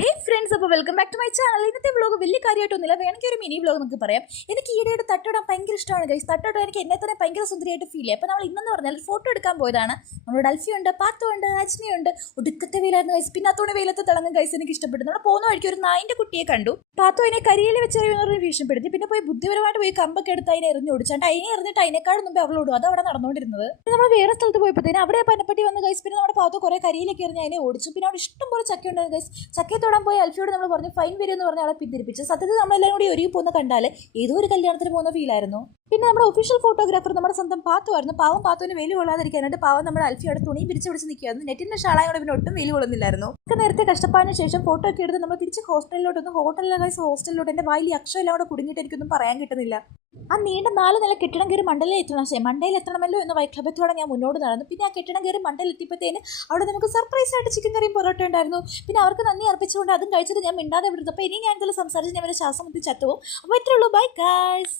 ഹേ friends, അപ്പോൾ welcome back to my channel. ഇന്നത്തെ vlog വലിയ കാര്യമായിട്ടൊന്നുമില്ല, വേണമെങ്കിൽ ഒരു മിനി വ്ലോഗ് നമുക്ക് പറയാം. എനിക്ക് ഈയിടെയായിട്ട് തട്ടോടാൻ ഭയങ്കര ഇഷ്ടമാണ് ഗൈസ്. തട്ടോടാൻ എനിക്ക് എന്നെ തന്നെ ഭയങ്കര സുന്ദരിയായിട്ട് ഫീൽ ചെയ്യും. അപ്പോൾ നമ്മൾ ഇന്നെന്ന് പറഞ്ഞാൽ ഫോട്ടോ എടുക്കാൻ പോയതാണ്. നമ്മൾ ഡൽഫിയുണ്ട്, പാത്തുണ്ട്, അജ്നിയുണ്ട്. ഒടുക്കത്തെ വെയിലായിരുന്നു ഗൈസ്. പിന്നെ അത്തോടെ വെയിലത്ത് തിളങ്ങും ഗൈസ്. എനിക്ക് ഇഷ്ടപ്പെട്ടു. നമ്മൾ പോകുന്ന വഴിക്ക് ഒരു നായിൻ്റെ കുട്ടിയെ കണ്ടു. പാത്തു അതിനെ കരിയിൽ വെച്ചെറിയുന്ന ഭീഷണിപ്പെടുത്തി. പിന്നെ പോയി ബുദ്ധിപരമായിട്ട് പോയി കമ്പൊക്കെ എടുത്ത് അതിനെ എറിഞ്ഞു ഓടിച്ചാണ്ട് അതിനെ എറിഞ്ഞിട്ട് അതിനേക്കാളും മുമ്പ് അവളോടും. അത് അവിടെ നടന്നുകൊണ്ടിരുന്നത്. നമ്മൾ വേറെ സ്ഥലത്ത് പോയപ്പോഴത്തേനും അവിടെ പനപ്പട്ടി വന്ന് ഗൈസ്. പിന്നെ നമ്മുടെ പാത്തു കുറേ കരിയിലേക്ക് എറിഞ്ഞ് അതിനെ ഓടിച്ചു. പിന്നെ അവിടെ ഇഷ്ടം പോലെ ചക്ക ഉണ്ടായിരുന്നു ഗൈസ്. ചക്കയെ തൊടാൻ പോയി അൽഫിയോട് നമ്മൾ പറഞ്ഞു ഫൈൻ വരും എന്ന് പറഞ്ഞ് അവളെ പിന്തിരിപ്പിച്ചു. സത്യത്തിൽ നമ്മളെല്ലാവരും കൂടി ഒരുങ്ങി പോകുന്ന കണ്ടാൽ ഏതോ ഒരു കല്യാണത്തിന് പോകുന്ന ഫീലായിരുന്നു. പിന്നെ നമ്മുടെ ഒഫീഷ്യൽ ഫോട്ടോഗ്രാഫർ നമ്മുടെ സ്വന്തം പാത്തുമായിരുന്നു. പാവം പാത്തുവിന് വെയിൽ കൊള്ളാതിരിക്കാനായിട്ട് പാവം നമ്മുടെ അൽഫിയോടെ തുണിയും പിരിച്ചു പിടിച്ച് നിൽക്കുകയായിരുന്നു. നെറ്റിന്റെ ഷാളായോടെ പിന്നെ ഒട്ടും വെയിൽ കൊള്ളുന്നില്ലായിരുന്നു. ഒക്കെ നേരത്തെ കഷ്ടപ്പാടിന് ശേഷം ഫോട്ടോ ഒക്കെ എടുത്ത് നമ്മൾ തിരിച്ച് ഹോസ്റ്റലിലോട്ട് എൻ്റെ വായിൽ അക്ഷരം എല്ലാം കൂടെ കുടുങ്ങിയിട്ട് എനിക്കൊന്നും പറയാൻ കിട്ടുന്നില്ല. ആ നീണ്ട 4 നില കെട്ടിടം കയറി മണ്ടയിൽ എത്തണമല്ലോ എന്ന വൈക്ലഭ്യത്തോടെ ഞാൻ മുന്നോട്ട് നടന്നു. പിന്നെ ആ കെട്ടിടം കയറി മണ്ടയിൽ എത്തിയപ്പോഴത്തേന് അവിടെ നമുക്ക് സർപ്രൈസ് ആയിട്ട് ചിക്കൻ കറിയും പൊറോട്ട ഉണ്ടായിരുന്നു. പിന്നെ അവർക്ക് നന്ദി അർപ്പിച്ചുകൊണ്ട് അതും കഴിച്ചിട്ട് ഞാൻ മിണ്ടാതെ വിടുന്നു. അപ്പോൾ ഇനി ഞാൻ ഇതിൽ സംസാരിച്ച് ഞാൻ ഒരു ശ്വാസം മുത്തി ചത്തുപോകും. അപ്പോൾ ഇത്രയുള്ളൂ. Bye guys.